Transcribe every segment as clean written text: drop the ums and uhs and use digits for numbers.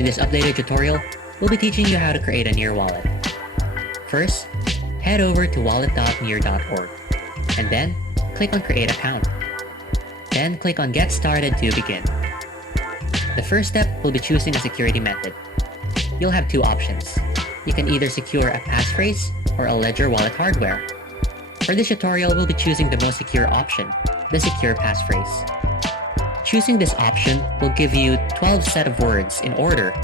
In this updated tutorial, we'll be teaching you how to create a Near wallet. First, head over to wallet.near.org and then click on Create Account. Then click on Get Started to begin. The first step will be choosing a security method. You'll have two options. You can either secure a passphrase or a Ledger wallet hardware. For this tutorial, we'll be choosing the most secure option, the secure passphrase. Choosing this option will give you 12 set of words in order.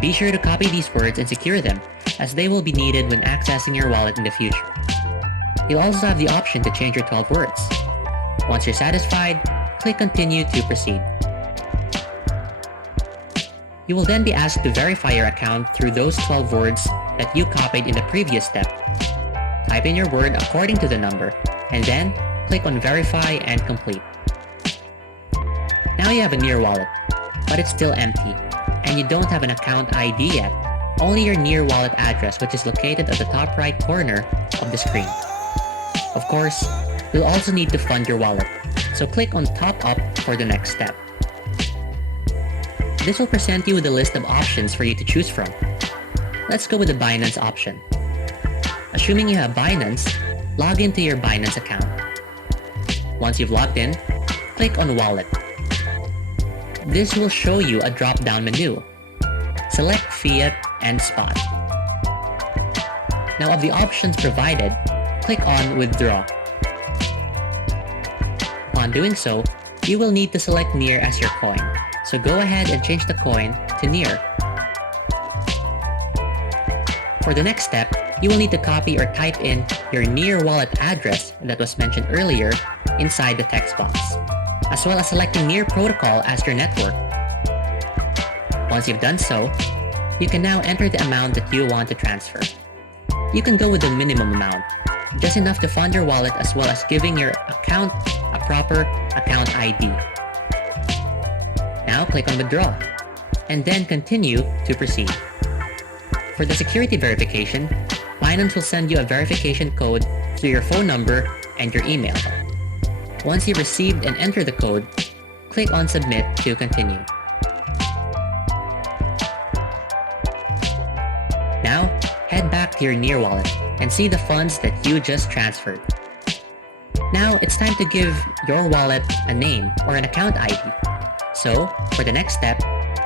Be sure to copy these words and secure them, as they will be needed when accessing your wallet in the future. You'll also have the option to change your 12 words. Once you're satisfied, click Continue to proceed. You will then be asked to verify your account through those 12 words that you copied in the previous step. Type in your word according to the number, and then click on Verify and Complete. Now you have a Near wallet, but it's still empty, and you don't have an account ID yet, only your Near wallet address, which is located at the top right corner of the screen. Of course, you'll also need to fund your wallet, so click on Top Up for the next step. This will present you with a list of options for you to choose from. Let's go with the Binance option. Assuming you have Binance, log into your Binance account. Once you've logged in, click on Wallet. This will show you a drop-down menu. Select Fiat and Spot. Now of the options provided, click on Withdraw. Upon doing so, you will need to select Near as your coin, so go ahead and change the coin to Near. For the next step, you will need to copy or type in your Near wallet address that was mentioned earlier inside the text box, as well as selecting Near Protocol as your network. Once you've done so, you can now enter the amount that you want to transfer. You can go with the minimum amount, just enough to fund your wallet as well as giving your account a proper account ID. Now click on Withdraw, and then Continue to proceed. For the security verification, Binance will send you a verification code to your phone number and your email. Once you've received and enter the code, click on Submit to continue. Now, head back to your Near wallet and see the funds that you just transferred. Now, it's time to give your wallet a name or an account ID. So, for the next step,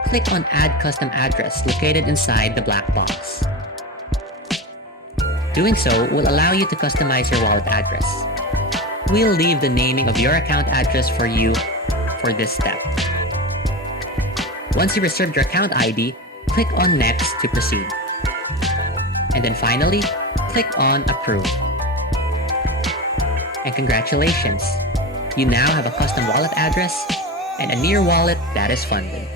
click on Add Custom Address located inside the black box. Doing so will allow you to customize your wallet address. We'll leave the naming of your account address for you for this step. Once you reserved your account ID, click on Next to proceed. And then finally, click on Approve. And congratulations! You now have a custom wallet address and a Near wallet that is funded.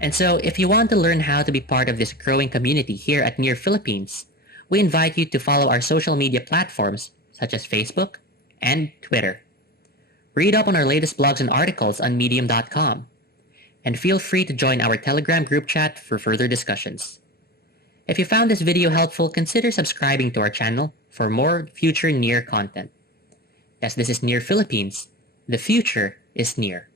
And so, if you want to learn how to be part of this growing community here at Near Philippines, we invite you to follow our social media platforms such as Facebook and Twitter. Read up on our latest blogs and articles on medium.com, and feel free to join our Telegram group chat for further discussions. If you found this video helpful, consider subscribing to our channel for more future Near content. As this is Near Philippines, the future is near.